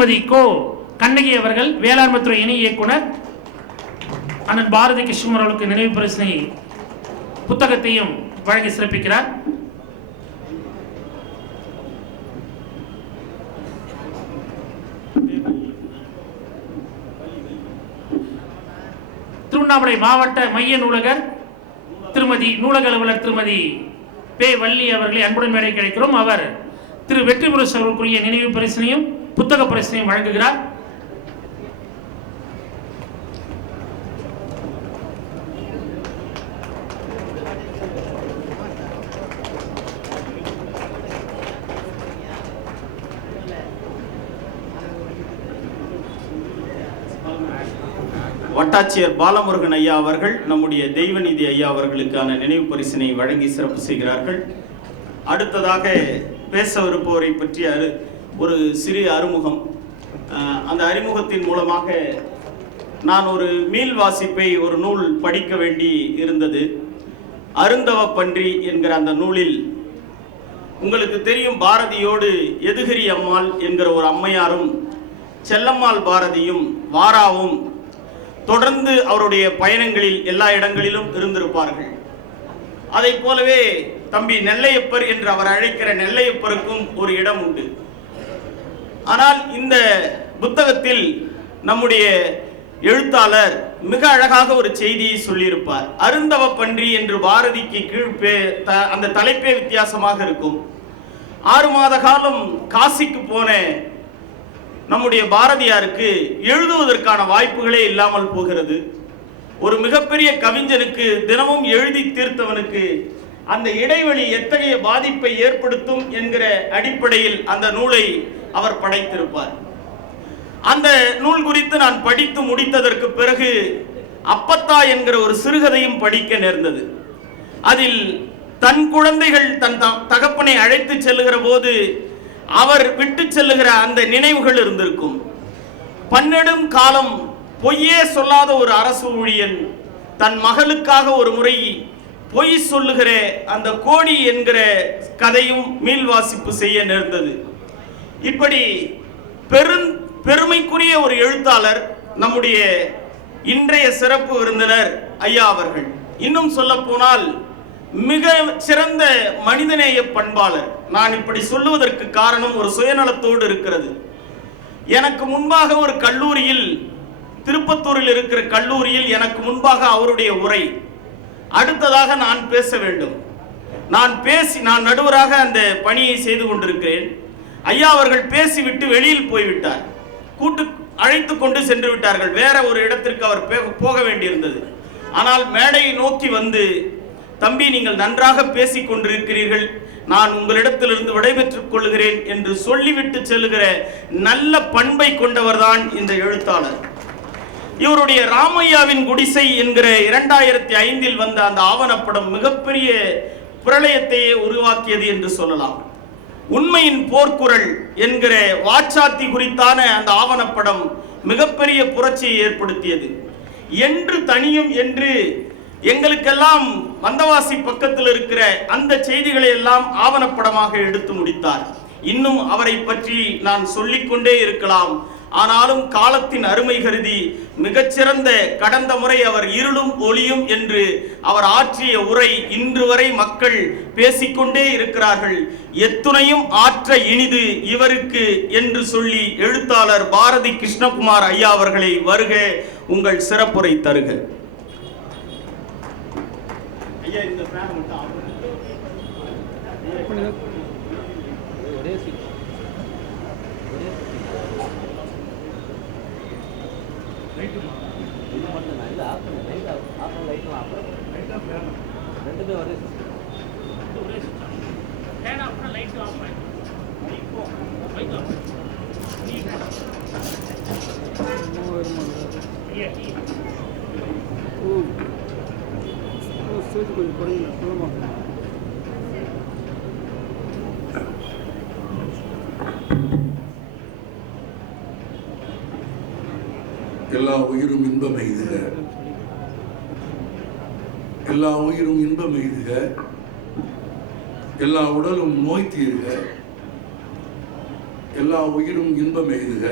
திருமதி கோ கண்ணகி அவர்கள் வேளாண்மைத்துறை இணை இயக்குனர் அண்ணன் பாரதி கிருஷ்ணன் அவர்களுக்கு நினைவு பரிசினை புத்தகத்தையும் வழங்கி சிறப்பிக்கிறார். திருவண்ணாமலை மாவட்ட மைய நூலகர் நூலக அலுவலர் திருமதி பே வள்ளி அவர்களை அன்புடன் மேடை கிடைக்கிறோம். அவர் திரு வெற்றி முரசு அவர்களுக்குரிய நினைவு பரிசினையும் புத்தக பரிசினையும் வழங்குகிறார். வட்டாட்சியர் பாலமுருகன் ஐயா அவர்கள் நம்முடைய தெய்வநீதி ஐயா அவர்களுக்கான நினைவு பரிசினை வழங்கி சிறப்பு செய்கிறார்கள். அடுத்ததாக பேசவிருப்பவரை பற்றிய ஒரு சிறிய அறிமுகம். அந்த அறிமுகத்தின் மூலமாக நான் ஒரு மீள் வாசிப்பை ஒரு நூல் படிக்க வேண்டி இருந்தது. அருந்தவ பன்றி என்கிற அந்த நூலில் உங்களுக்கு தெரியும், பாரதியோடு எதுகிரி அம்மாள் என்கிற ஒரு அம்மையாரும் செல்லம்மாள் பாரதியும் வாராவும் தொடர்ந்து அவருடைய பயணங்களில் எல்லா இடங்களிலும் இருந்திருப்பார்கள். அதை போலவே தம்பி நெல்லையப்பர் என்று அவர் அழைக்கிற நெல்லையப்பருக்கும் ஒரு இடம் உண்டு. ஆனால் இந்த புத்தகத்தில் நம்முடைய எழுத்தாளர் மிக அழகாக ஒரு செய்தியை சொல்லியிருப்பார். அருந்தவ பன்றி என்று பாரதிக்கு கீழ் அந்த தலைப்பே வித்தியாசமாக இருக்கும். 6 மாத காலம் காசிக்கு போன நம்முடைய பாரதியாருக்கு எழுதுவதற்கான வாய்ப்புகளே இல்லாமல் போகிறது. ஒரு மிகப்பெரிய கவிஞனுக்கு, தினமும் எழுதி தீர்த்தவனுக்கு அந்த இடைவெளி எத்தகைய பாதிப்பை ஏற்படுத்தும் என்கிற அடிப்படையில் அந்த நூலை அவர் படைத்திருப்பார். அந்த நூல் குறித்து நான் படித்து முடித்ததற்கு பிறகு அப்பத்தா என்கிற ஒரு சிறுகதையும் படிக்க நேர்ந்தது. அதில் தன் குழந்தைகள் தன் தகப்பனை அழைத்து செல்லுகிற போது அவர் விட்டு செல்லுகிற அந்த நினைவுகள் இருந்திருக்கும். பன்னெடும் காலம் பொய்யே சொல்லாத ஒரு அரசு ஊழியன் தன் மகளுக்காக ஒரு முறை பொய் சொல்லுகிற அந்த கோடி என்கிற கதையும் மீள் வாசிப்பு செய்ய நேர்ந்தது. இப்படி பெருமைக்குரிய ஒரு எழுத்தாளர் நம்முடைய இன்றைய சிறப்பு விருந்தினர் ஐயா அவர்கள். இன்னும் சொல்ல போனால் மிக சிறந்த மனிதநேய பண்பாளர். நான் இப்படி சொல்லுவதற்கு காரணம் ஒரு சுயநலத்தோடு இருக்கிறது. எனக்கு முன்பாக ஒரு கல்லூரியில், திருப்பத்தூரில் இருக்கிற கல்லூரியில் எனக்கு முன்பாக அவருடைய உரை, அடுத்ததாக நான் பேச வேண்டும். நான் நடுவராக அந்த பணியை செய்து கொண்டிருக்கிறேன். ஐயா அவர்கள் பேசிவிட்டு வெளியில் போய்விட்டார். அழைத்து கொண்டு சென்று விட்டார்கள். வேற ஒரு இடத்திற்கு அவர் போக வேண்டியிருந்தது. ஆனால் மேடையை நோக்கி வந்து, தம்பி நீங்கள் நன்றாக பேசிக் கொண்டிருக்கிறீர்கள், நான் உங்களிடத்திலிருந்து விடைபெற்றுக் கொள்கிறேன் என்று சொல்லிவிட்டு செல்லுகிற நல்ல பண்பை கொண்டவர் தான் இந்த எழுத்தாளர். இவருடைய ராமையாவின் குடிசை என்கிற 2005 வந்த அந்த ஆவணப்படம் மிகப்பெரிய பிரளயத்தையே உருவாக்கியது என்று சொல்லலாம். உண்மையின் போர்க்குரல் என்கிற வாச்சாத்தி குறித்தான அந்த ஆவணப்படம் மிகப்பெரிய புரட்சியை ஏற்படுத்தியது. என்று தனியும் என்று எங்களுக்கெல்லாம் வந்தவாசி பக்கத்தில் இருக்கிற அந்த செய்திகளை எல்லாம் ஆவணப்படமாக எடுத்து முடித்தார். இன்னும் அவரை பற்றி நான் சொல்லிக்கொண்டே இருக்கலாம். ஆனாலும் காலத்தின் அருமை கருதி மிகச்சிறந்த, கடந்த முறை அவர் இருளும் ஒளியும் என்று அவர் ஆற்றிய உரை இன்று வரை மக்கள் பேசிக்கொண்டே இருக்கிறார்கள். எத்துணையும் ஆற்ற இனிது இவருக்கு என்று சொல்லி எழுத்தாளர் பாரதி கிருஷ்ணகுமார் ஐயா அவர்களை வருக, உங்கள் சிறப்புரை தருக. ஐயா இந்த ஃபேன் மட்டும் ஆஃப் பண்ணுங்க. ஒரே சீட் லைட் இது மட்டும் நான் இல்ல ஆஃப் பண்ணு. லைட் ஆஃப் ஃபேன் ரெண்டுமே ஒரே ஃபேன் ஆஃப் பண்ண லைட் ஆஃப் பண்ணு. லைட் ஆஃப் எல்லா உயிரும் இன்பம் எய்துக, எல்லா உயிரும் இன்பம் எய்துக, எல்லா உடலும் நோய் தீருக, எல்லா உயிரும் இன்பம் எய்துக,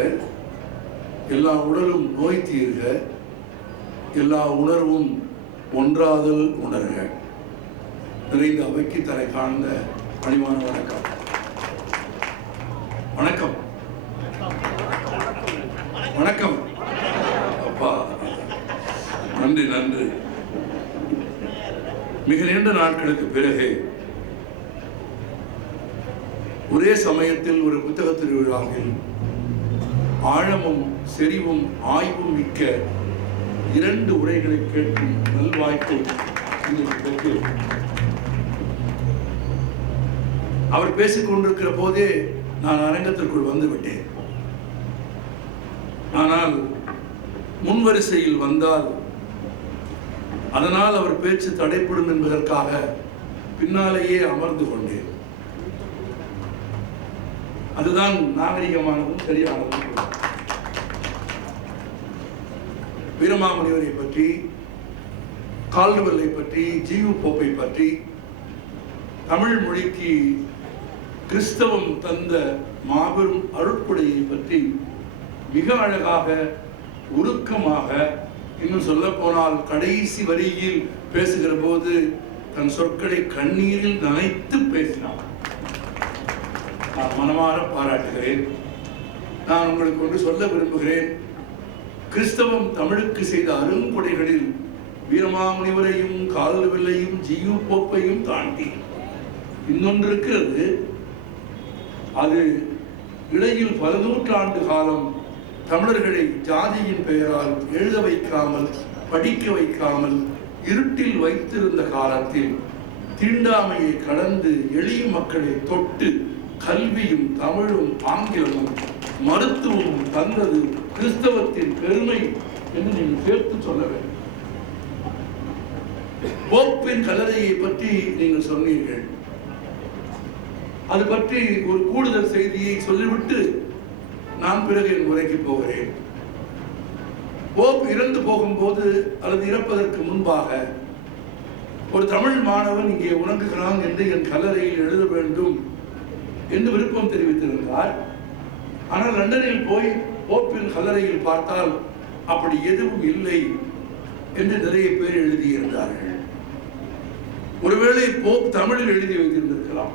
எல்லா உடலும் நோய் தீர்க, எல்லா உணர்வும் ஒன்றாதல் உணர்க. நிறைந்த அவைக்கு தலை காண்ந்த பணிவான வணக்கம். வணக்கம் வணக்கம் அப்பா, நன்றி நன்றி. மிக நீண்ட நாட்களுக்கு பிறகு ஒரே சமயத்தில் ஒரு புத்தக திருவிழாவில் ஆழமும் செறிவும் ஆய்வும் மிக்க 2 உரைகளை கேட்கும் நல்வாய்ப்பை பெற்று அவர் பேசிக் கொண்டிருக்கிற போதே நான் அரங்கத்திற்குள் வந்து விட்டேன். ஆனால் முன்வரிசையில் வந்தால் அதனால் அவர் பேச்சு தடைப்படும் என்பதற்காக பின்னாலேயே அமர்ந்து கொண்டேன். அதுதான் நாகரிகமானதும் சரியானதும். வீரமாமுனிவரை பற்றி, கால்டுவெல்லை பற்றி, ஜியு போப்பை பற்றி, தமிழ் மொழிக்கு கிறிஸ்தவம் தந்த மாபெரும் அருட்கொடையை பற்றி மிக அழகாக, உருக்கமாக, இன்னும் சொல்ல போனால் கடைசி வரியில் பேசுகிற போது தன் சொற்களை கண்ணீரில் நனைத்து பேசினார். நான் மனமாற பாராட்டுகிறேன். நான் உங்களுக்கு ஒன்று சொல்ல விரும்புகிறேன். கிறிஸ்தவம் தமிழுக்கு செய்த அருங்கொடைகளில் வீரமாமுனிவரையும் கால்டுவெல்லையும் ஜியு போப்பையும் தாண்டி இன்னொன்று இருக்கிறது. அது இடையில் பல நூற்றாண்டு காலம் தமிழர்களை ஜாதியின் பெயரால் எழுத வைக்காமல், படிக்க வைக்காமல், இருட்டில் வைத்திருந்த காலத்தில் தீண்டாமையை கடந்து எளிய மக்களை தொட்டு கல்வியும் தமிழும் ஆங்கிலமும் மருத்துவமும் தந்தது கிறிஸ்தவத்தின் பெருமை என்று நீங்கள் சேர்த்து சொல்ல வேண்டும். போப்பின் கல்லறையை பற்றி நீங்கள் சொன்னீர்கள். அது பற்றி ஒரு கூடுதல் செய்தியை சொல்லிவிட்டு நான் பிறகு என் உரைக்கு போகிறேன். போப் இறந்து போகும்போது அல்லது இறப்பதற்கு முன்பாக ஒரு தமிழ் மாணவன் இங்கே உறங்குகிறான் என்று என் கல்லறையில் எழுத வேண்டும் என்று விருப்பம் தெரிவித்திருந்தார். ஆனால் லண்டனில் போய் போப்பின் கல்லறையில் பார்த்தால் அப்படி எதுவும் இல்லை என்று நிறைய பேர் எழுதியிருந்தார்கள். ஒருவேளை போப் தமிழில் எழுதி வைத்திருந்திருக்கலாம்.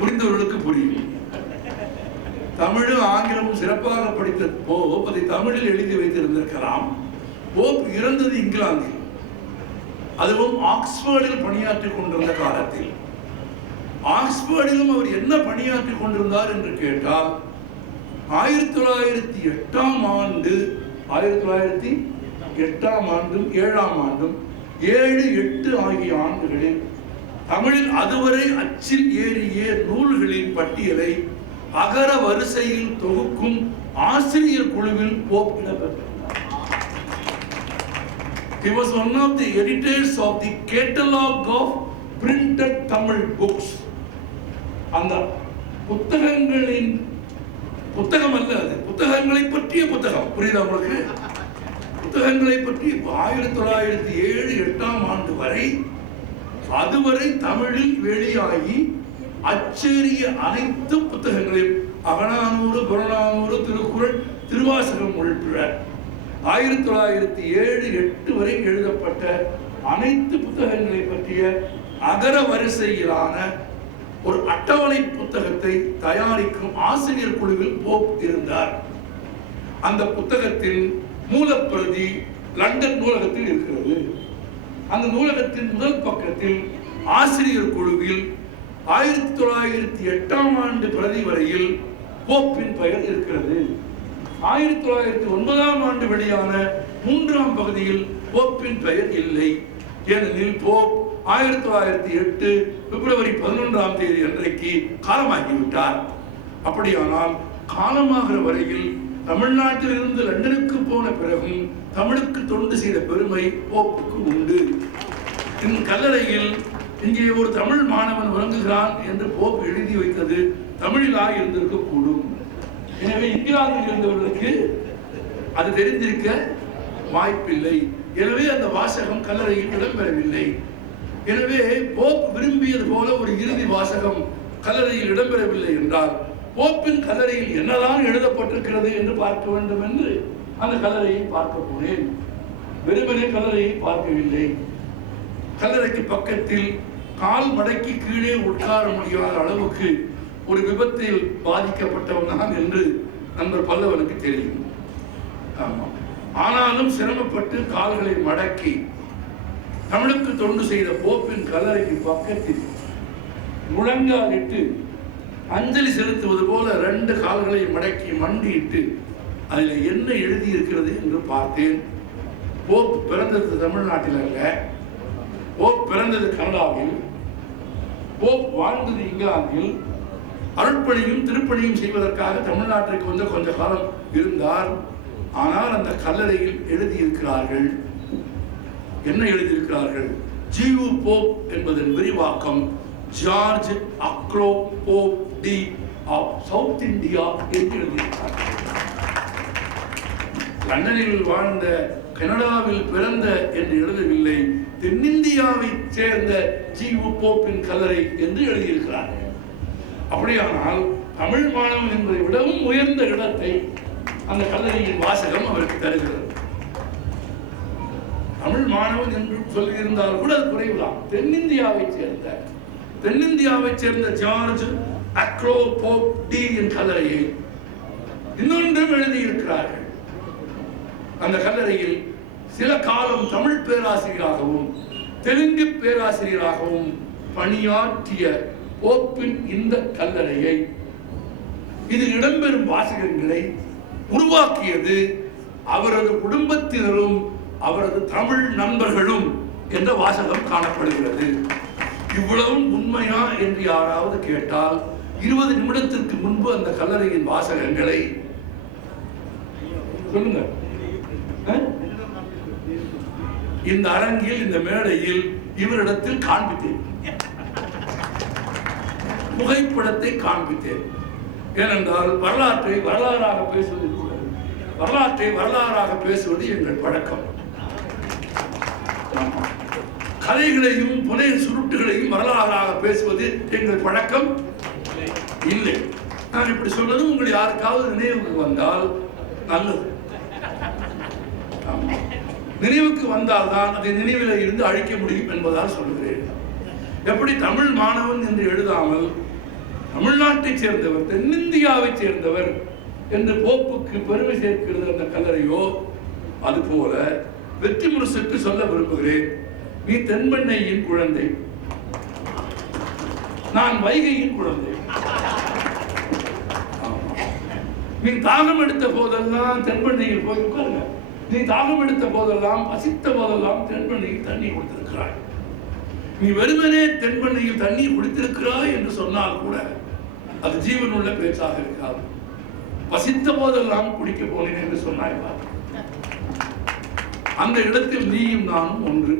புரிந்தவர்களுக்கு புரியும். தமிழும் ஆங்கிலமும் சிறப்பாக படித்த போப் அதை தமிழில் எழுதி வைத்திருந்திருக்கலாம். போப் இறந்தது இங்கிலாந்தில், அதுவும் ஆக்ஸ்போர்டில் பணியாற்றிக் கொண்டிருந்த காலத்தில். ஆக்ஸ்போர்டிலும் அவர் என்ன பணியாற்றிக் கொண்டிருந்தார் என்று கேட்டால் 1908ஆம் ஆண்டு 1908ஆம் ஆண்டும் 7ஆம் ஆண்டும் 7, 8 ஆகிய ஆண்டுகளில் தமிழில் அதுவரை அச்சில் ஏறிய நூல்களின் பட்டியலை அகர வரிசையில் தொகுக்கும் ஆசிரியர் குழுவில் Pope இடம்பெற்றிருந்தார். He was one of the editors of the catalog of printed Tamil books. அந்த புத்தகங்களின் புத்தகம் அல்ல, அது புத்தகங்களை பற்றிய புத்தகம். புரியுதா உங்களுக்கு? புத்தகங்களை பற்றி 1907, 8ஆம் ஆண்டு வரை அதுவரை தமிழில் வெளியாகி அச்சேறிய அனைத்து புத்தகங்களையும் அகநானூறு, புறநானூறு, திருக்குறள், திருவாசகம் உள்பட 1907, 8 வரை எழுதப்பட்ட அனைத்து புத்தகங்களை பற்றிய அகர வரிசையிலான ஒரு அட்டவணை புத்தகத்தை தயாரிக்கும் ஆசிரியர் குழுவில் போப் இருந்தார். அந்த புத்தகத்தின் மூலப்பிரதி லண்டன் நூலகத்தில் இருக்கிறது. அந்த நூலகத்தின் முதல் பக்கத்தில் ஆசிரியர் குழுவில் 1908ஆம் ஆண்டு பிரதி வரையில் போப்பின் பெயர் இருக்கிறது. 1909ஆம் ஆண்டு வெளியான 3ஆம் பகுதியில் போப்பின் பெயர் இல்லை. ஏனெனில் போப் 1908 பிப்ரவரி 11ஆம் தேதி அன்றைக்கு காலமாகிவிட்டார். அப்படியானால் காலமாகிற வரையில் தமிழ்நாட்டில் இருந்து லண்டனுக்கு போன பிறகும் தமிழுக்கு தொண்டு செய்த பெருமை போப்புக்கு உண்டு. இந்த கல்லறையில் இங்கே ஒரு தமிழ் மாணவன் உறங்குகிறான் என்று போப் எழுதி வைத்தது தமிழிலாக இருந்திருக்க கூடும். எனவே இங்கிலாந்தில் இருந்தவர்களுக்கு அது தெரிந்திருக்க வாய்ப்பில்லை. எனவே அந்த வாசகம் கல்லறையில் இடம்பெறவில்லை. எனவே போப் விரும்பியது போல ஒரு இறுதி வாசகம் கல்லறையில் இடம்பெறவில்லை என்றால் போப்பின் கல்லறையில் என்னதான் எழுதப்பட்டிருக்கிறது என்று பார்க்க வேண்டும் என்று அந்த கல்லறையை பார்க்க போனேன். வெறுமனே கல்லறையை பார்க்கவில்லை. கல்லறைக்கு பக்கத்தில் கால் மடக்கி கீழே உட்கார முடியாத அளவுக்கு ஒரு விபத்தில் பாதிக்கப்பட்டவன் தான் என்று நண்பர் பல்லவனுக்கு தெரியும். ஆமாம். ஆனாலும் சிரமப்பட்டு கால்களை மடக்கி தமிழுக்கு தொண்டு செய்த போப்பின் கல்லறைக்கு பக்கத்தில் முழங்காலிட்டு அஞ்சலி செலுத்துவது போல 2 கால்களை மடக்கி மண்டியிட்டு அதில் என்ன எழுதி இருக்கிறது என்று பார்த்தேன். போப் பிறந்தது தமிழ்நாட்டில் அல்ல, போப் பிறந்தது கனடாவில், போப் வாழ்ந்தது இங்கிலாந்தில். அருட்பணியும் திருப்பணியும் செய்வதற்காக தமிழ்நாட்டிற்கு வந்து கொஞ்ச காலம் இருந்தார். ஆனால் அந்த கல்லறையில் எழுதியிருக்கிறார்கள். என்ன எழுதியிருக்கிறார்கள்? ஜியு போப் என்பதன் விரிவாக்கம் George Uglow Pope D of South India என்று எழுதியிருக்கிறார்கள். லண்டனில் வாழ்ந்த, கனடாவில் பிறந்த என்று எழுதவில்லை, தென்னிந்தியாவை சேர்ந்த ஜியு போப்பின் கல்லறை என்று எழுதியிருக்கிறார்கள். அப்படியானால் தமிழ் மாணவன் என்பதை விடவும் உயர்ந்த இடத்தை அந்த கல்லறையின் வாசகம் அவருக்கு தருகிறது. தமிழ் மாணவன் என்று சொல்லியிருந்தால் கூட அது குறைவுதான். தென்னிந்தியாவை சேர்ந்த George Uglow Pope T N கல்லறையை இன்னொன்றும் எழுதியிருக்கிறார்கள். அந்த கல்லறையில் சில காலம் தமிழ் பேராசிரியராகவும் தெலுங்கு பேராசிரியராகவும் பணியாற்றிய போப்பின் இந்த கல்லறையை, இதில் இடம்பெறும் வாசகங்களை உருவாக்கியது அவரது குடும்பத்தினரும் அவரது தமிழ் நண்பர்களும் என்ற வாசகம் காணப்படுகிறது. இவ்வளவும் உண்மையா என்று யாராவது கேட்டால் 20 நிமிடத்திற்கு முன்பு அந்த கல்லறையின் வாசகங்களை சொல்லுங்க. இந்த அரங்கில், இந்த மேடையில் இவரிடத்தில் காண்பித்தேன், புகைப்படத்தை காண்பித்தேன். ஏனென்றால் வரலாற்றை வரலாறாக பேசுவது கூட, வரலாற்றை வரலாறாக பேசுவது எங்கள் பழக்கம். கதைகளையும் புனை சுருட்டுகளையும் வரலாறாக பேசுவது எங்கள் பழக்கம் இல்லை. நான் இப்படி சொல்றது உங்களை யாருக்காவது நினைவுக்கு வந்தால் நல்லது. நினைவுக்கு வந்தால்தான் அதை நினைவில் இருந்து அழிக்க முடியும் என்பதால் சொல்லுகிறேன். எப்படி தமிழ் மாணவன் என்று எழுதாமல் தமிழ்நாட்டை சேர்ந்தவர், தென்னிந்தியாவை சேர்ந்தவர் என்று போப்புக்கு பெருமை சேர்க்கிறது அந்த கல்லறையோ, அதுபோல வெற்றி முரசுக்கு சொல்ல விரும்புகிறேன், நீ தென்பெண்ணையின் குழந்தை, நான் வைகையின் குழந்தை. நீ தாகம் எடுத்த போதெல்லாம் தென்பெண்ணையில் போய் உட்காருங்க. நீ தாகம் எடுத்த போதெல்லாம், பசித்த போதெல்லாம் தென்பெண்ணையில் தண்ணீர் கொடுத்திருக்கிறாய். நீ வெறுமனே தென்பெண்ணையில் தண்ணீர் குடித்திருக்கிறாய் என்று சொன்னால் கூட அது ஜீவனுள்ள பேச்சாக இருக்காது. பசித்த போதெல்லாம் குடிக்க போனேன் என்று சொன்னாய். அந்த இடத்தில் நீயும் நானும் ஒன்று.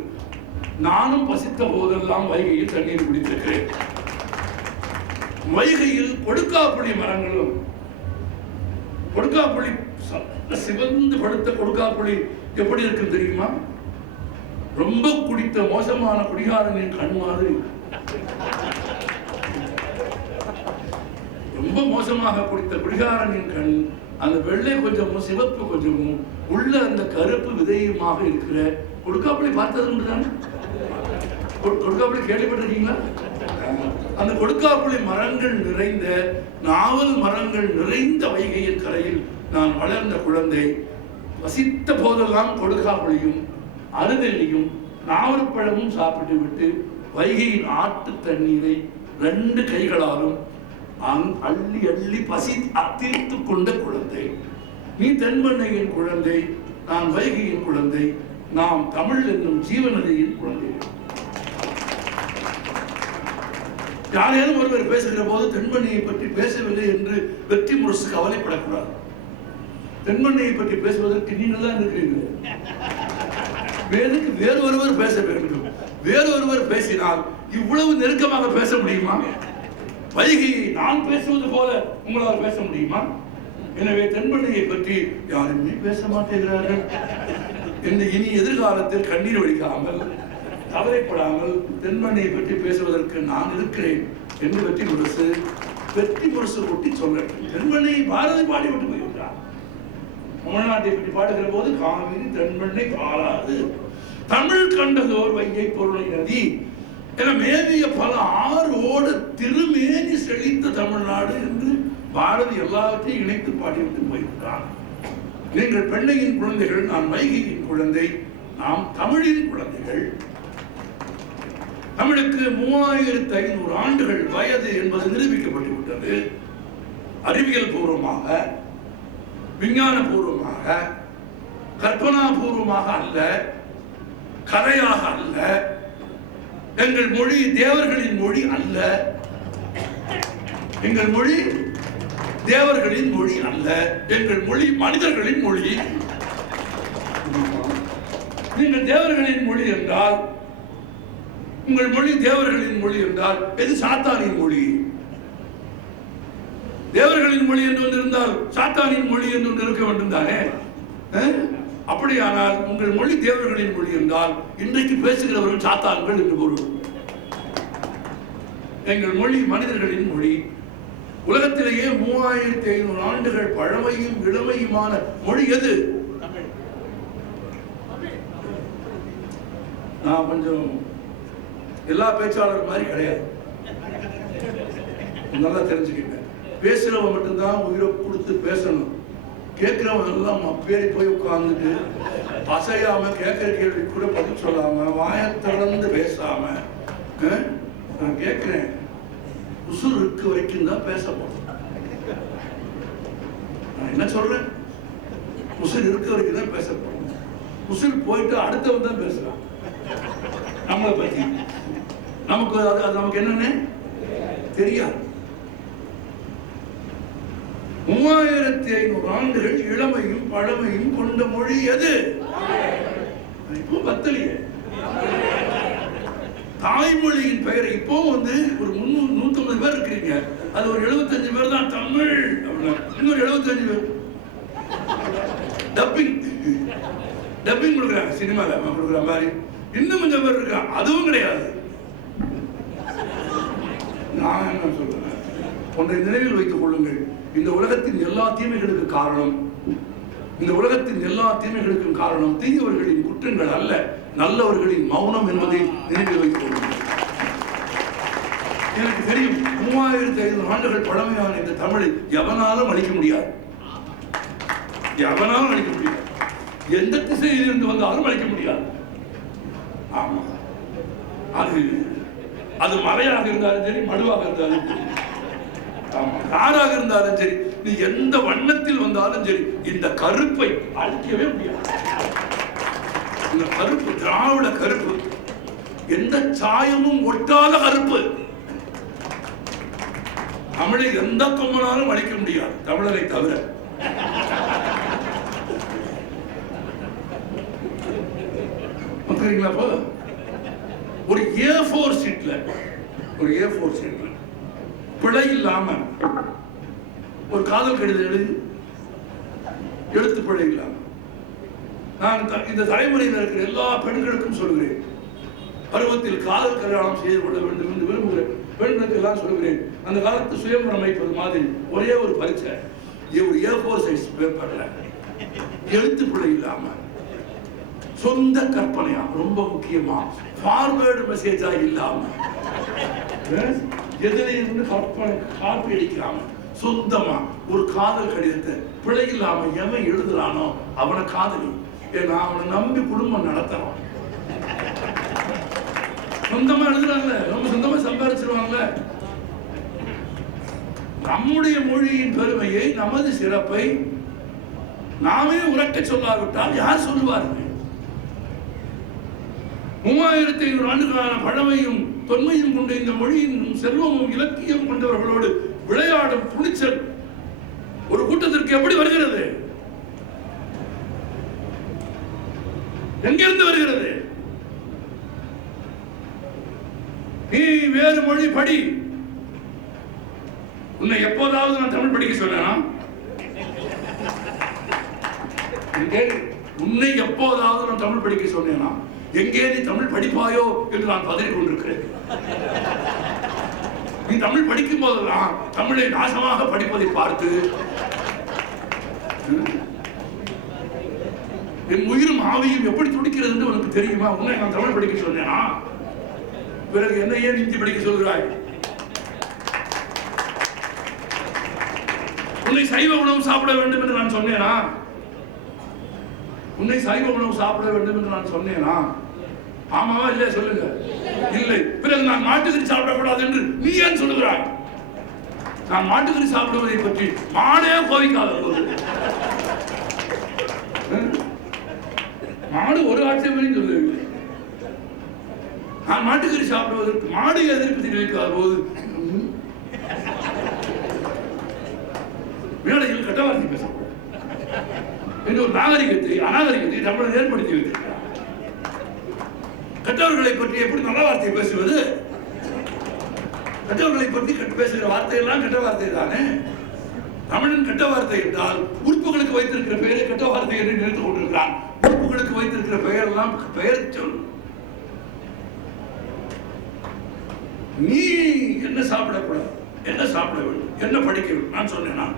நானும் பசித்த போதெல்லாம் வைகையில் தண்ணீர் குடித்திருக்கிறேன். வைகையில் கொடுக்காப்புளி மரங்களும், கொடுக்காப்புளி சிவந்து படுத்த கொடுக்காப்புளி எப்படி இருக்கு தெரியுமா? ரொம்ப குடித்த மோசமான குடிகாரனின் கண் மாதிரி. ரொம்ப மோசமாக குடித்த குடிகாரனின் கண், அந்த வெள்ளை கொஞ்சமும் சிவப்பு கொஞ்சமும் உள்ள அந்த கருப்பு விதையுமாக இருக்கிற கொடுக்காப்புளி பார்த்தது உண்டு தானே? கொடுக்காப்புளி கேள்விப்பட்டிருக்கீங்களா? அந்த கொடுக்காப்புளி மரங்கள் நிறைந்த, நாவல் மரங்கள் நிறைந்த வைகையின் கரையில் நான் வளர்ந்த குழந்தை. வசித்த போதெல்லாம் கொடுக்காப்புளியும் அருதெல்லியும் நாவற்பழமும் சாப்பிட்டு விட்டு வைகையின் ஆட்டு தண்ணீரை 2 கைகளாலும் அள்ளி அள்ளி பசி தீர்த்து கொண்ட குழந்தை. நீ தென்பெண்ணையின் குழந்தை, நான் வைகையின் குழந்தை, நாம் தமிழ் என்னும் ஜீவநதியின் குழந்தை. யாரேனும் ஒருவர் பேசுகிற போது தென்பெண்ணையை பற்றி பேசவில்லை என்று வெற்றி முரசு கவலைப்படக்கூடாது. தென்பெண்ணையை பற்றி பேசுவதற்கு நீங்கள் தான் இருக்கிறீர்கள். வேறு ஒருவர் பேச வேண்டும். வேறு ஒருவர் பேசினால் இவ்வளவு நெருக்கமாக பேச முடியுமா? வைகையை நான் பேசுவது போல உங்களால் பேச முடியுமா? எனவே தென்பெண்ணையை பற்றி யாருமே பேச மாட்டேங்கிறார்கள் என்று இனி எதிர்காலத்தில் கண்ணீர் வடிக்காமல் கவலைப்படாமல் தென்மண்ணையை பற்றி பேசுவதற்கு நான் இருக்கிறேன் என்று வெற்றி முரசு கொட்டி சொல்லட்டும். தென்மண்ணையை பாரதி பாடிவிட்டு போய்விட்டார். தமிழ்நாட்டை பற்றி பாடுகிற போது காவிரி தென்மண்ணை பாராது, தமிழ் கண்டதோர் வைகை பொருளை நதி என மேவிய பல ஆறோடு திருமேனி செழித்த தமிழ்நாடு என்று பாரதி எல்லாவற்றையும் இணைத்து பாடிவிட்டு போய்விட்டார். நீங்கள் பெண்ணையின் குழந்தைகள், நான் வைகையின் குழந்தை, நாம் தமிழின் குழந்தைகள். தமிழுக்கு 3500 ஆண்டுகள் வயது என்பது நிரூபிக்கப்பட்டு விட்டது. அறிவியல் பூர்வமாக, விஞ்ஞான பூர்வமாக, கற்பனா பூர்வமாக அல்ல, கதையாக அல்ல. எங்கள் மொழி தேவர்களின் மொழி அல்ல. எங்கள் மொழி தேவர்களின் மொழி அல்ல. எங்கள் மொழி மனிதர்களின் மொழி. நீங்கள் தேவர்களின் மொழி என்றால், உங்கள் மொழி தேவர்களின் மொழி என்றால் எது சாத்தானின் மொழி? தேவர்களின் மொழி என்று ஒன்று இருந்தால் சாத்தானின் மொழி என்று ஒன்று இருக்க வேண்டும் தானே? அப்படியானால் உங்கள் மொழி தேவர்களின் மொழி என்றால் இன்றைக்கு பேசுகிறவர்கள் சாத்தான்கள் என்று பொருள். எங்கள் மொழி மனிதர்களின் மொழி. உலகத்திலேயே 3500 ஆண்டுகள் பழமையும் இளமையுமான மொழி எது? நான் கொஞ்சம் எல்லா பேச்சாளர் மாதிரி கிடையாது, நல்லா தெரிஞ்சுக்கிட்டேன். பேசுறவன் மட்டும்தான் உயிரை கொடுத்து பேசணும். கேட்கிறவன் எல்லாம் அப்பேறி போய் உட்கார்ந்துட்டு அசையாம கேட்கிற கேள்வி கூட பதில் சொல்லாம வாயை திறந்து பேசாம, நான் கேட்கிறேன், உசுர் இருக்க வரைக்கும் தான் பேச போறோம். நான் என்ன சொல்றேன்? உசுர் இருக்க வரைக்கும் தான் பேச போறோம். உசுர் போயிட்டு அடுத்தவன் தான் பேசுறான் நம்மளை பத்தி. நமக்கு அது நமக்கு என்னன்னு தெரியாது. 3500 ஆண்டுகள் இளமையும் பழமையும் கொண்ட மொழி எது? இப்போ பத்தலையே. தாய்மொழியின் பெயரை இப்போ ஒரு 150 பேர் இருக்கிறீங்க, அது ஒரு 75 பேர் தான் தமிழ் அப்படின்னா, இன்னொரு 75 பேர் டப்பிங் கொடுக்குறாங்க, சினிமாவில் கொடுக்குற மாதிரி. இன்னும் கொஞ்சம் பேர் இருக்காங்க, அதுவும் கிடையாது. நான் என்ன சொல்றேன், ஒன்றை நினைவில் வைத்துக் கொள்ளுங்கள். இந்த உலகத்தின் எல்லா தீமைகளுக்கு காரணம், இந்த உலகத்தின் எல்லா தீமைகளுக்கும் காரணம் தீயவர்களின் குற்றங்கள் அல்ல, நல்லவர்களின் மௌனம் என்பதை நினைவில் வைத்துக் கொள்ளுங்கள். எனக்கு தெரியும், 3500 ஆண்டுகள் பழமையான இந்த தமிழை எவனாலும் அழிக்க முடியாது. எவனாலும் அழிக்க முடியாது. எந்த திசையில் இருந்து வந்தாலும் அழிக்க முடியாது. ஆமா, அது மலையாக இருந்தாலும் சரி, மடுவாக இருந்தாலும் சரி, யாராக இருந்தாலும் சரி, நீ எந்த வண்ணத்தில் வந்தாலும் சரி, இந்த கருப்பை அழிக்கவே முடியாது. இந்த கருப்பு திராவிட கருப்பு, எந்த சாயமும் ஒட்டாத கருப்பு. தமிழை எந்த கொம்பனாலும் அழிக்க முடியாது, தமிழரை தவிர. ஒரு A4 சீட்ல பிழை இல்லாம ஒரு காதல் கடிதம் எழுத்து பிழை இல்லாம, நான் இந்த தலைமுறையில் இருக்கிற எல்லா பெண்களுக்கும் சொல்கிறேன், பருவத்தில் காதல் கல்யாணம் செய்து கொள்ள வேண்டும் என்று விரும்புகிற பெண்களுக்கு எல்லாம் சொல்கிறேன், அந்த காலத்து சுயம்பரம் அமைப்பது மாதிரி ஒரே ஒரு பரீட்சை, ஒரு A4 சைஸ் பேப்பர்ல எழுத்து பிழை இல்லாம, சொந்த கற்பனையா, ரொம்ப முக்கியமா ஃபார்வேர்டு மெசேஜா இல்லாம, எதிரிலிருந்து கற்பனை காப்பி அடிக்காம, சொந்தமா ஒரு காதல் கடிதத்தை பிழை இல்லாம எவன் எழுதுறானோ அவனை காதலி. ஏன்னா அவனை நம்பி குடும்பம் நடத்துறான். சொந்தமா எழுதுறாங்கல்ல, நம்ம சொந்தமா சம்பாதிச்சிருவாங்கல்ல. நம்முடைய மொழியின் பெருமையை, நமது சிறப்பை நாமே உரைக்க சொல்லாவிட்டால் யார் சொல்லுவார்கள்? 3500 ஆண்டுகளான பழமையும் தொன்மையும் கொண்ட இந்த மொழியின் செல்வமும் இலக்கியம் கொண்டவர்களோடு விளையாடும் துணிச்சல் ஒரு கூட்டத்திற்கு எப்படி வருகிறது? எங்கிருந்து வருகிறது? நீ வேறு மொழி படி. உன்னை எப்போதாவது நான் தமிழ் படிக்க சொன்னேனா? உன்னை எப்போதாவது நான் தமிழ் படிக்க சொன்னேனா? எங்கே நீ தமிழ் படிப்பாயோ என்று நான் பதறிக் கொண்டிருக்கிறேன். நீ தமிழ் படிக்கும் போதெல்லாம் தமிழை நாசமாக படிப்பதை பார்த்து என் உயிரும் ஆவியும் எப்படி துடிக்கிறது என்று உனக்கு தெரியுமா? உன்னை நான் தமிழ் படிக்க சொன்னேனா? பிறகு என்ன ஏன் ஹிந்தி படிக்க சொல்கிறாய்? உன்னை சைவ உணவு சாப்பிட வேண்டும் என்று நான் சொன்னேனா? உன்னை சைவ உணவு சாப்பிட வேண்டும் என்று நான் சொன்னேனா? ஆமாவா இல்லையா சொல்லுங்க. இல்லை. பிறகு நான் மாட்டுக்கறி சாப்பிடக்கூடாது என்று நீ ஏன் சொல்லுகிறாய்? நான் மாட்டுக்கறி சாப்பிடுவதை பற்றி மாடே கோவிக்காத மாடு ஒரு ஆட்சேபனையும் சொல்லவில்லை. நான் மாட்டுக்கறி சாப்பிடுவதற்கு மாடு எதிர்ப்பு தெரிவிக்காத போது மேடையில் கட்டவார்த்தை பேசக்கூடாது என்று ஒரு அநாகரிகத்தை தமிழர் ஏற்படுத்தி வைத்திருக்கிறார். கற்றவர்களை பற்றி எப்படி நல்ல வார்த்தை பேசுவது? கற்றவர்களை பற்றி பேசுகிற வார்த்தையெல்லாம் கெட்ட வார்த்தை தானே. தமிழன் கெட்ட வார்த்தை என்றால் உறுப்புகளுக்கு வைத்திருக்கிற பெயரை கெட்ட வார்த்தை என்று நினைத்துக் கொண்டிருக்கிறான். உறுப்புகளுக்கு வைத்திருக்கிற பெயர் எல்லாம் பெயர் சொல். நீ என்ன சாப்பிடக்கூடாது, என்ன சாப்பிட வேண்டும், என்ன படிக்க வேண்டும் நான் சொன்னேன்.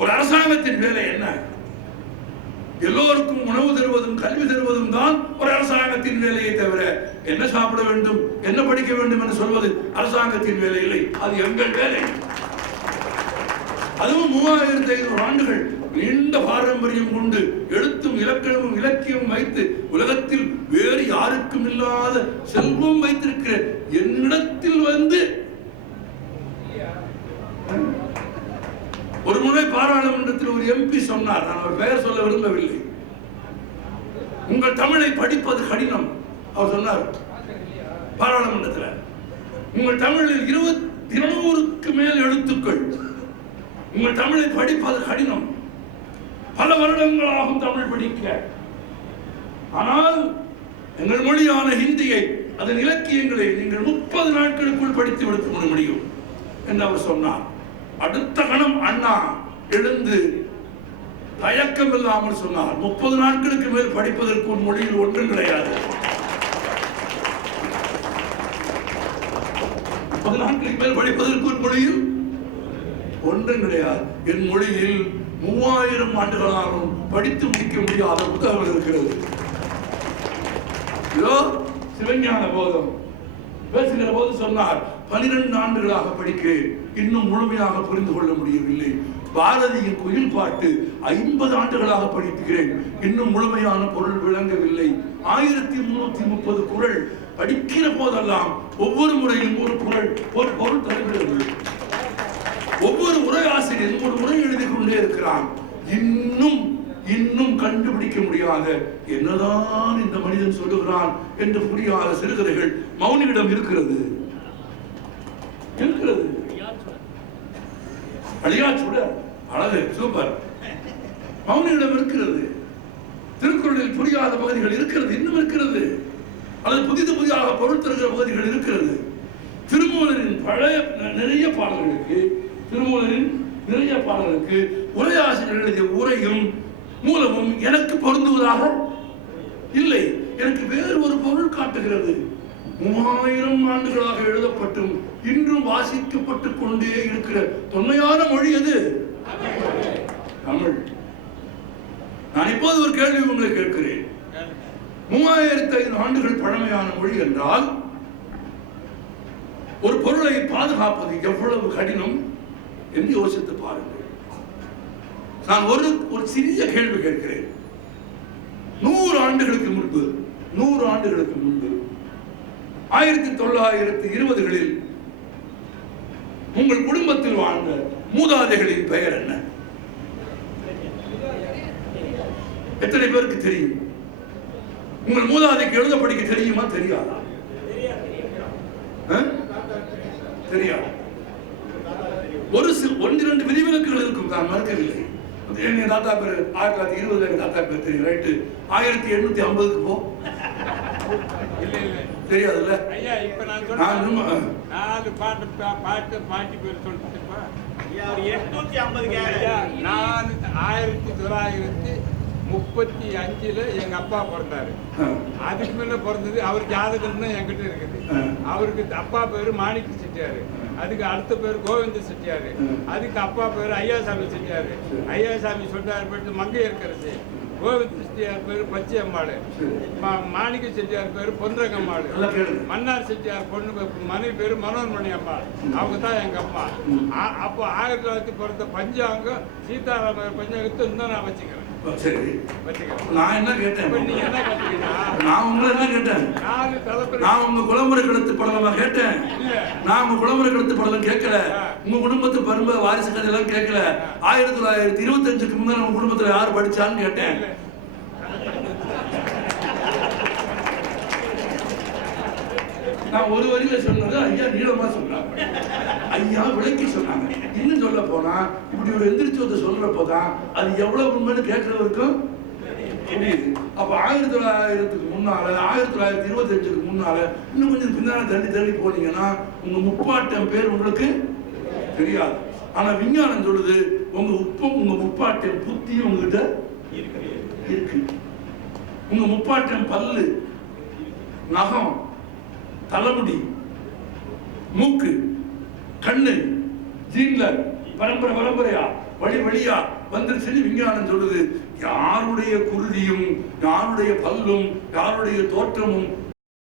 ஒரு அரசாங்கத்தின் வேலை என்ன? எல்லோருக்கும் உணவு தருவதும் கல்வி தருவதும் தான் ஒரு அரசாங்கத்தின் வேலையை தவிர என்ன சாப்பிட வேண்டும் என்ன படிக்க வேண்டும் என்று சொல்வது அரசாங்கத்தின் வேலை இல்லை. அது எங்கள் வேலை. அதுவும் 3500 ஆண்டுகள் நீண்ட பாரம்பரியம் கொண்டு எழுத்தும் இலக்கணமும் இலக்கியமும் வைத்து உலகத்தில் வேறு யாருக்கும் இல்லாத செல்வம் வைத்திருக்கிற என்னிடத்தில் வந்து ஒரு முறை பாராளுமன்றத்தில் ஒரு எம்பி சொன்னார், நான் அவர் பெயர் சொல்ல விரும்பவில்லை, உங்கள் தமிழை படிப்பது கடினம். அவர் சொன்னார் பாராளுமன்றத்தில், உங்கள் தமிழில் 200க்கு மேல் எழுத்துக்கள், உங்கள் தமிழை படிப்பது கடினம், பல வருடங்களாகும் தமிழ் படிக்க. ஆனால் எங்கள் மொழியான ஹிந்தியை அதன் இலக்கியங்களை நீங்கள் 30 நாட்களுக்குள் படித்து விடுத்து முடியும் என்று அவர் சொன்னார். அடுத்த கணம் அண்ணா எழுந்து தயக்கம் இல்லாமல் சொன்னார், 30 நாட்களுக்கு மேல் படிப்பதற்கு ஒரு மொழியில் ஒன்றும் கிடையாது. 30 நாட்களுக்கு மேல் படிப்பதற்கு ஒரு மொழியில் ஒன்றும் கிடையாது. என் மொழியில் 3000 ஆண்டுகளாலும் படித்து முடிக்க முடியாத புத்தகம் இருக்கிறது. இதோ சிவஞான போதம் பேசுகிற போது சொன்னார், 12 ஆண்டுகளாக படிக்கிறேன், இன்னும் முழுமையாக புரிந்து கொள்ள முடியவில்லை. பாரதியின் குயில் பாட்டு 50 ஆண்டுகளாக படிக்கிறேன், இன்னும் முழுமையான பொருள் விளங்கவில்லை. 1330 குறள் படிக்கிற போதெல்லாம் ஒவ்வொரு முறையும் ஒரு குறள் ஒரு பொருள் தருகிறது. ஒவ்வொரு உரையாசிரியரும் ஒரு உரை எழுதி கொண்டே இருக்கிறான். இன்னும் கண்டுபிடிக்க முடியாத என்னதான் இந்த மனிதன் சொல்லுகிறான் என்று புரியாத சிறுகதைகள் மௌனியிடம் இருக்கிறது. அழியாச்சுடர் அழகு சூப்பர் மௌனியிடம் இருக்கிறது. திருக்குறளில் புரியாத பகுதிகள் இருக்கிறது, இன்னும் இருக்கிறது. அல்லது புதிதாக பொருள் தருகிற பகுதிகள் இருக்கிறது. திருமூலரின் நிறைய பாடல்களுக்கு உரையாசிரியர் எழுதிய உரையும் மூலமும் எனக்கு பொருந்துவதாக இல்லை. எனக்கு வேறு ஒரு பொருள் காட்டுகிறது. 3000 ஆண்டுகளாக எழுதப்பட்டும் இன்றும் வாசிக்கப்பட்டுக் கொண்டே இருக்கிற தொன்மையான மொழி எது? தமிழ். நான் இப்போது ஒரு கேள்வி உங்களை கேட்கிறேன். 3500 ஆண்டுகள் பழமையான மொழி என்றால் ஒரு பொருளை பாதுகாப்பது எவ்வளவு கடினம் என்று யோசித்து பாருங்கள். நான் ஒரு சிறிய கேள்வி கேட்கிறேன். 100 ஆண்டுகளுக்கு முன்பு 1920களில் உங்கள் குடும்பத்தில் வாழ்ந்த மூதாதைகளின் பெயர் என்ன? எத்தனை பேருக்கு தெரியும்? உங்கள் மூதாதைக்கு எழுத படிக்க தெரியுமா தெரியாதா? தெரியாது. ஒன்று 2 விதிவிலக்குகள் இருக்கும், நான் மறுக்கவில்லை. என் தாத்தா பேர் 1920 எங்க தாத்தா பேர் தெரியும். ரைட்டு. 1850க்கு போ தெரியாதுல்ல. ஐயா இப்ப நான் பாட்டி பேர் சொல்லிட்டுப்பா. 850 நான் 1930 35 எங்க அப்பா பிறந்தாரு. அதுக்கு முன்ன பிறந்தது அவர் ஜாதகம்னு என்கிட்ட இருக்குது. அவருக்கு அப்பா பேரு மாணிக்க செட்டியாரு, அதுக்கு அடுத்த பேர் கோவிந்த செட்டியாரு, அதுக்கு அப்பா பேரு ஐயாசாமி செட்டியாரு, ஐயாசாமி சொன்னார் மங்கையர்கரசி, கோவிந்த செட்டியார் பேரு பச்சை அம்மாள், மாணிக்க செட்டியார் பேரு பொன்ரங்கம்மாள், மன்னார் செட்டியார் பொண்ணு மனைவி பேரு மனோன்மணி அம்மாள். அவங்க தான் எங்க அம்மா. அப்போ 1900 பிறந்த பஞ்சாங்கம் சீதாராம பஞ்சாங்கத்தை இன்னும் நான் வச்சுக்கிறேன். சரி, நான் என்ன கேட்டேன்? நீங்க என்ன கேட்டீங்கன்னா, நான் உங்களை என்ன கேட்டேன்? நான் உங்க குளமுறை கடத்து படலமா கேட்டேன். நான் உங்க குளமுறை கடத்து படலம் கேட்கல. உங்க குடும்பத்து பரும்ப வாரிசு கதையெல்லாம் கேட்கல. 1925க்கு முன்னாடி உங்க குடும்பத்துல யார் படிச்சான்னு கேட்டேன். நான் ஒரு வரியில சொன்னது ஐயா நீளமா சொன்னாங்க, ஐயா விளக்கி சொன்னாங்க. இன்னும் சொல்ல போனா இப்படி ஒரு எந்திரிச்சோத்தை சொல்றப்போதான் அது எவ்வளவு உண்மைன்னு கேட்கறவருக்கும் புரியுது. அப்ப 1900க்கு முன்னால 1925க்கு முன்னால இன்னும் கொஞ்சம் பின்னால தள்ளி போனீங்கன்னா உங்க முப்பாட்டம் பேர் உங்களுக்கு தெரியாது. ஆனா விஞ்ஞானம் சொல்லுது உங்க முப்பாட்டம் புத்தி உங்ககிட்ட இருக்கு. உங்க முப்பாட்டம் பல்லு, நகம், தலைமுடி, மூக்கு, கண்ணு, ஜீன்ல பரம்பரையா வழியா வந்துருச்சு விஞ்ஞானம் சொல்லுது. யாருடைய குருதியும் யாருடைய பல்லும் யாருடைய தோற்றமும்